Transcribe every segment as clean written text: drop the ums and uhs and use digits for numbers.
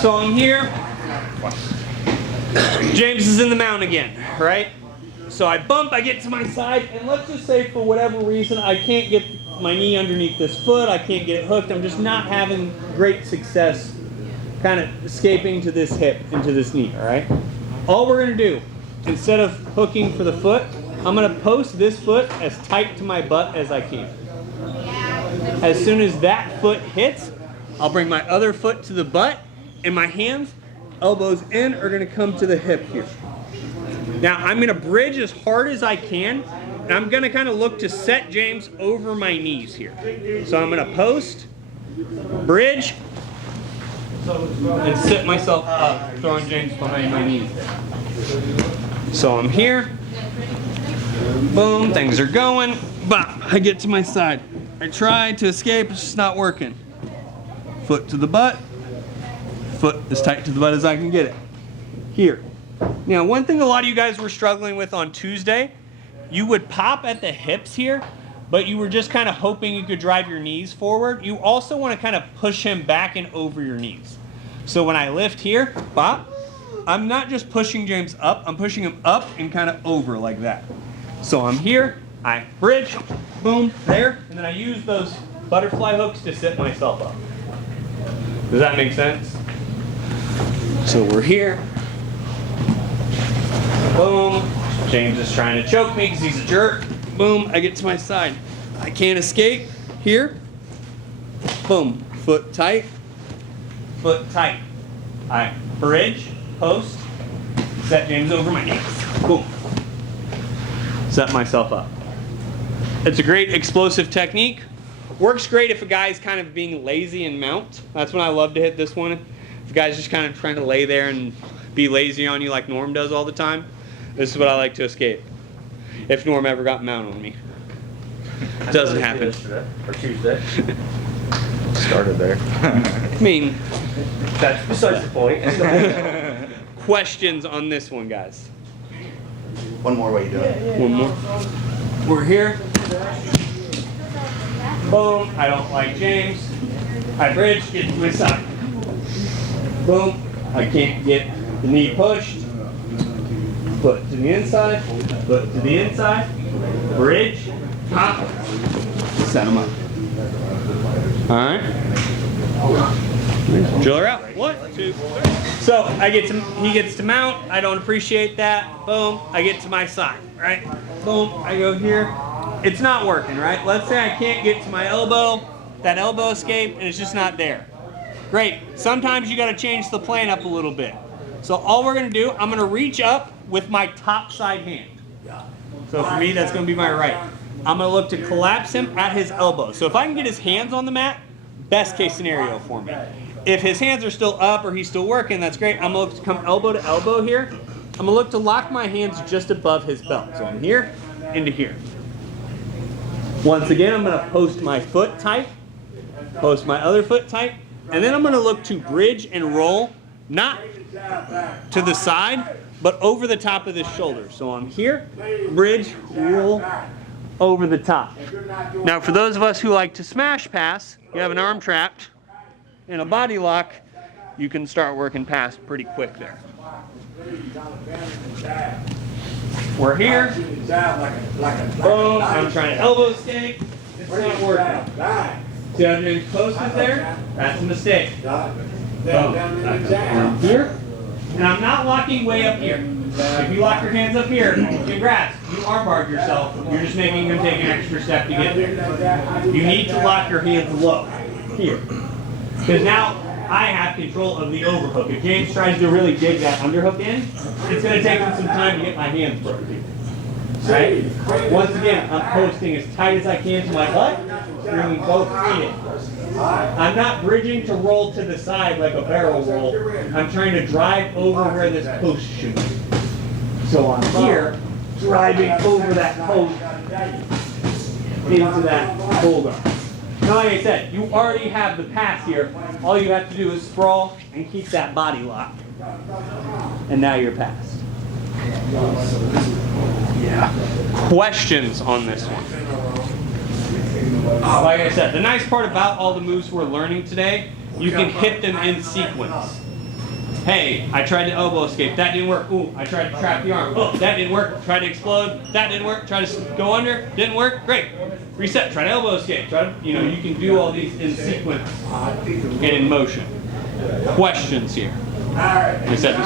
So I'm here. James is in the mount again, right? So I bump, I get to my side, and let's just say for whatever reason I can't get my knee underneath this foot, I can't get it hooked, I'm just not having great success kind of escaping to this hip into this knee, all right? All we're gonna do, instead of hooking for the foot, I'm gonna post this foot as tight to my butt as I can. As soon as that foot hits, I'll bring my other foot to the butt, and my hands, elbows in, are gonna come to the hip here. Now I'm gonna bridge as hard as I can, and I'm gonna kind of look to set James over my knees here. So I'm gonna post, bridge, and sit myself up, throwing James behind my knees. So I'm here, boom, things are going, bop, I get to my side. I try to escape, it's just not working. Foot to the butt, foot as tight to the butt as I can get it. Here. Now, one thing a lot of you guys were struggling with on Tuesday, you would pop at the hips here, but you were just kind of hoping you could drive your knees forward. You also want to kind of push him back and over your knees. So when I lift here, bop, I'm not just pushing James up, I'm pushing him up and kind of over like that. So I'm here, I bridge, boom, there, and then I use those butterfly hooks to sit myself up. Does that make sense? So we're here. Boom. James is trying to choke me because he's a jerk. Boom, I get to my side. I can't escape. Here. Boom. Foot tight. Foot tight. I bridge, post, set James over my knees. Boom. Set myself up. It's a great explosive technique. Works great if a guy's kind of being lazy and mount. That's when I love to hit this one. If a guy's just kind of trying to lay there and be lazy on you like Norm does all the time, this is what I like to escape. If Norm ever got mount on me. Doesn't happen. Yesterday, or Tuesday. Started there. I mean, That's besides the point. questions on this one, guys? One more way you do it. One more. We're here. Boom. I don't like James. I bridge, get to my side. Boom. I can't get the knee pushed. Foot to the inside. Foot to the inside. Bridge. Pop. Set him up. All right. Drill her out. 1, 2, 3. So he gets to mount. I don't appreciate that. Boom. I get to my side. Right. Boom. I go here. It's not working. Right. Let's say I can't get to my elbow. That elbow escape, and it's just not there. Great. Sometimes you got to change the plane up a little bit. So all we're going to do, I'm going to reach up with my top side hand. So for me, that's going to be my right. I'm going to look to collapse him at his elbow. So if I can get his hands on the mat, best case scenario for me. If his hands are still up or he's still working, that's great. I'm going to look to come elbow to elbow here. I'm going to look to lock my hands just above his belt. So I'm here into here. Once again, I'm going to post my foot tight, post my other foot tight, and then I'm going to look to bridge and roll, not to the side, but over the top of this shoulder. So I'm here, bridge, roll, over the top. Now for those of us who like to smash pass, you have an arm trapped in a body lock, you can start working past pretty quick there. We're here. Boom, I'm trying to elbow escape. It's not working. See how James posted there? That's a mistake. Boom. I'm here. And I'm not locking way up here. If you lock your hands up here, congrats, you armbarred yourself. You're just making him take an extra step to get there. You need to lock your hands low, here. Because now I have control of the overhook. If James tries to really dig that underhook in, it's going to take him some time to get my hands broken. Right? Once again, I'm posting as tight as I can to my butt, bringing both feet in. I'm not bridging to roll to the side like a barrel roll. I'm trying to drive over where this post should be. So I'm here, driving over that post into that boulder. Now, like I said, you already have the pass here. All you have to do is sprawl and keep that body locked. And now you're passed. Yeah. Questions on this one? Like I said, the nice part about all the moves we're learning today you can hit them in sequence. Hey, I tried to elbow escape, that didn't work. Ooh, I tried to trap the arm. Oh, that didn't work. Tried to explode, that didn't work. Try to go under, didn't work. Great. Reset, try to elbow escape. Try to, you can do all these in sequence and in motion. Questions here? Like I said,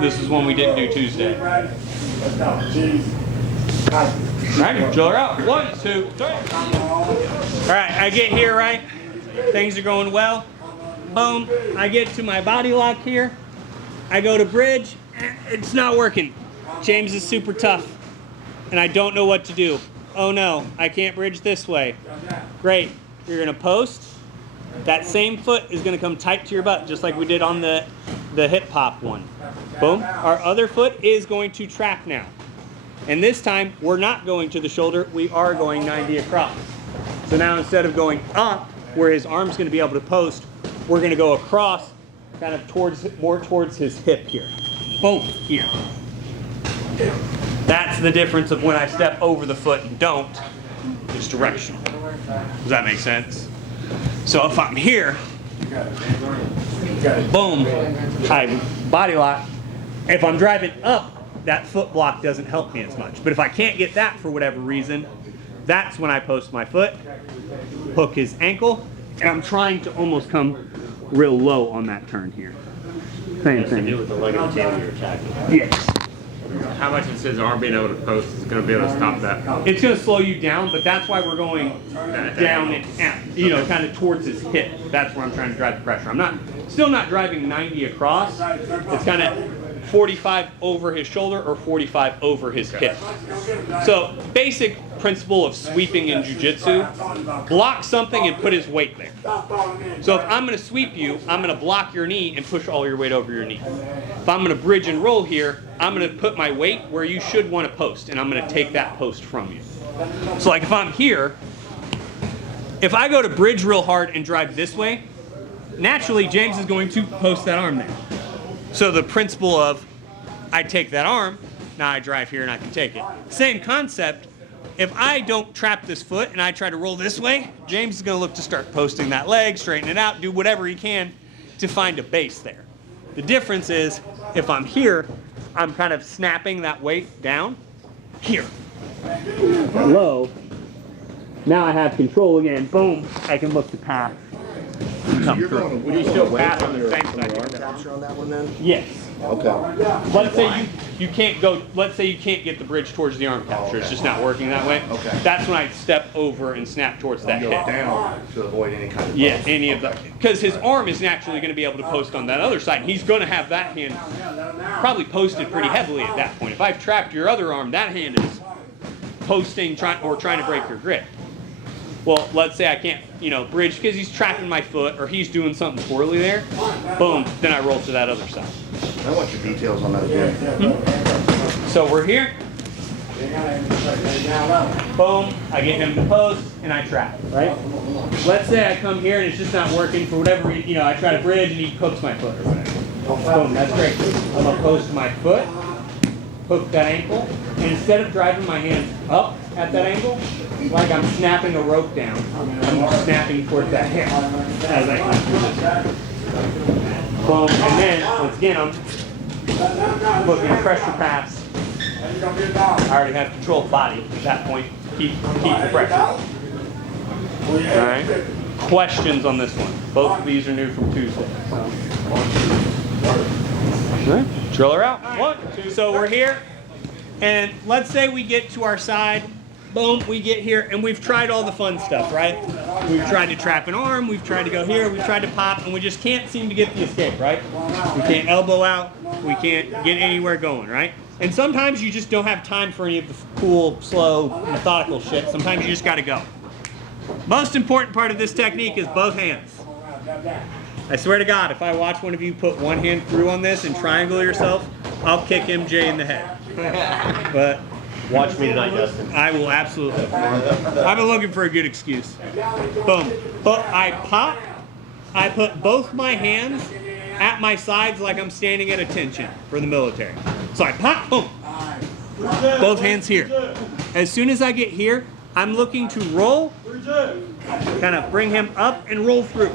this is one we didn't do Tuesday. Alright, drill her out. 1, 2, 3. Alright, I get here, right? Things are going well. Boom. I get to my body lock here. I go to bridge. It's not working. James is super tough. And I don't know what to do. Oh no, I can't bridge this way. Great. You're going to post. That same foot is going to come tight to your butt, just like we did on the hip pop one. Boom. Our other foot is going to trap now. And this time, we're not going to the shoulder, we are going 90 across. So now instead of going up, where his arm's gonna be able to post, we're gonna go across, kind of more towards his hip here. Boom, here. That's the difference of when I step over the foot and don't. It's directional. Does that make sense? So if I'm here, boom, I body lock. If I'm driving up, that foot block doesn't help me as much. But if I can't get that for whatever reason, that's when I post my foot, hook his ankle, and I'm trying to almost come real low on that turn here. Same thing. To do with the leg of the tail you're attacking. Yes. How much is his arm being able to post is going to be able to stop that? It's going to slow you down, but that's why we're going down and out, kind of towards his hip. That's where I'm trying to drive the pressure. Still not driving 90 across. It's kind of 45 over his shoulder or 45 over his hip. So basic principle of sweeping in jiu-jitsu, block something and put his weight there. So if I'm going to sweep you, I'm going to block your knee and push all your weight over your knee. If I'm going to bridge and roll here, I'm going to put my weight where you should want to post, and I'm going to take that post from you. So like if I'm here, if I go to bridge real hard and drive this way, naturally James is going to post that arm there. So the principle of I take that arm, now I drive here and I can take it. Same concept. If I don't trap this foot and I try to roll this way, James is going to look to start posting that leg, straighten it out, do whatever he can to find a base there. The difference is if I'm here, I'm kind of snapping that weight down here. Low. Now I have control again. Boom. I can look to pass. You're going Would you still pass on the same arm side? capture on that one then? Yes. Okay. Let's say you can't go. Let's say you can't get the bridge towards the arm capture. It's just not working that way. Okay. That's when I step over and snap towards that Go hip. down to avoid any kind of Yeah, any of the, because his arm is naturally going to be able to post on that other side. He's going to have that hand probably posted pretty heavily at that point. If I've trapped your other arm, that hand is posting, trying to break your grip. Well, let's say I can't, bridge because he's trapping my foot or he's doing something poorly there. Boom, then I roll to that other side. I want your details on that again. So we're here. Boom, I get him to post and I trap, right? Let's say I come here and it's just not working for whatever reason, I try to bridge and he hooks my foot or whatever. Boom, that's great. I'm gonna post my foot, hook that ankle, and instead of driving my hands up at that ankle, like I'm snapping a rope down, I'm snapping towards that hip as I come through this. Boom, and then, once again, I'm looking at pressure pass. I already have control of body at that point. Keep the pressure. Alright. Questions on this one? Both of these are new from Tuesday. Alright. Drill her out. 1, 2. So we're here. And let's say we get to our side. Boom, we get here and we've tried all the fun stuff, right? We've tried to trap an arm, we've tried to go here, we've tried to pop, and we just can't seem to get the escape, right? We can't elbow out, we can't get anywhere going, right? And sometimes you just don't have time for any of the cool, slow, methodical shit. Sometimes you just gotta go. Most important part of this technique is both hands. I swear to God, if I watch one of you put one hand through on this and triangle yourself, I'll kick MJ in the head. But Watch me tonight, Dustin. I will absolutely. I've been looking for a good excuse. Boom. But I pop. I put both my hands at my sides like I'm standing at attention for the military. So I pop, boom. Both hands here. As soon as I get here, I'm looking to roll, kind of bring him up and roll through.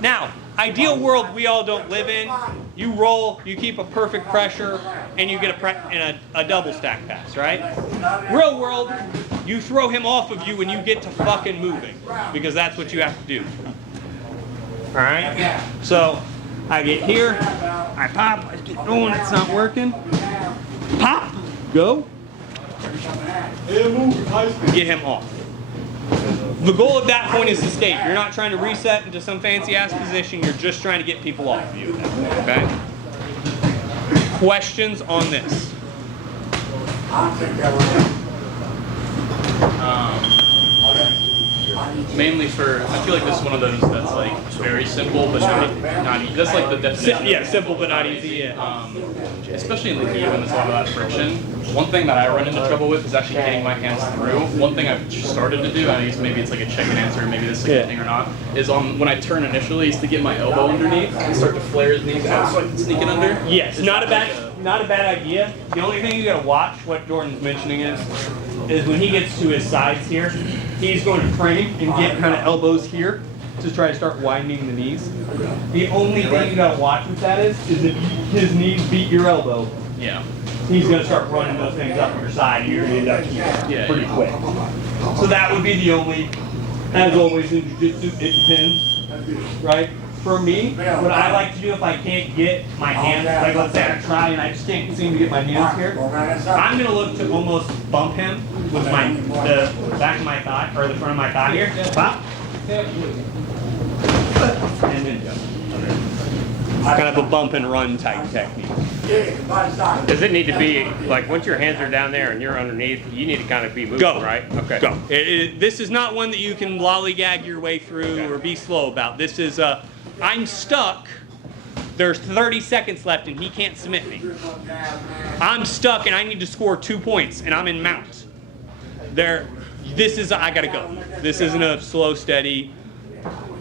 Now, ideal world we all don't live in. You roll, you keep a perfect pressure, and you get a double stack pass, right? Real world, you throw him off of you and you get to fucking moving, because that's what you have to do. All right? So, I get here, I pop, I get going, it's not working. Pop, go. Get him off. The goal at that point is escape. You're not trying to reset into some fancy ass position, you're just trying to get people off of you. Okay? Questions on this? Mainly for, I feel like this is one of those that's like very simple but not easy. That's like the definition. Yeah, simple but not easy. Yeah. Especially in the heat when there's a lot of that friction. One thing that I run into trouble with is actually getting my hands through. One thing I've started to do, I guess maybe it's like a check and answer, maybe this is like a thing or not, is when I turn initially, is to get my elbow underneath and start to flare his knees out so I can sneak it under. Yes, not a bad idea. The only thing you gotta watch, what Jordan's mentioning is when he gets to his sides here, he's going to frame and get kind of elbows here to try to start widening the knees. The only thing you gotta watch with that is if his knees beat your elbow, Yeah. he's gonna start running those things up your side and you're gonna end up here pretty quick. So that would be the only, as always in jiu-jitsu, it depends, right? For me, what I like to do if I can't get my hands, like let's say I try and I just can't seem to get my hands here, I'm gonna look to almost bump him with the back of my thigh, or the front of my thigh here, pop, and then go. Kind of a bump and run type technique. Does it need to be, like, once your hands are down there and you're underneath, you need to kind of be moving, Go. right? Okay. Go. This is not one that you can lollygag your way through or be slow about. This is I'm stuck. There's 30 seconds left and he can't submit me. I'm stuck and I need to score 2 points and I'm in mount. This is I gotta go. This isn't a slow, steady.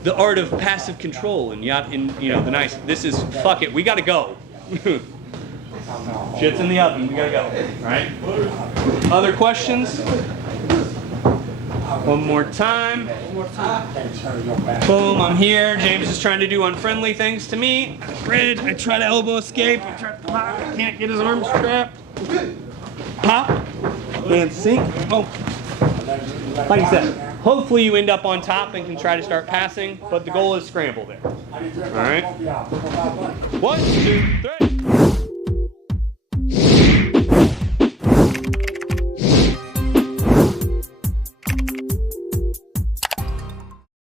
The art of passive control and the nice. This is fuck it. We gotta go. Shit's in the oven. We gotta go. All right. Other questions? One more time. Boom, I'm here. James is trying to do unfriendly things to me. Grid, I try to elbow escape. I try to pop. I can't get his arm strapped. Pop. And sink. Oh. Like I said, hopefully you end up on top and can try to start passing, but the goal is scramble there. All right. 1, 2, 3.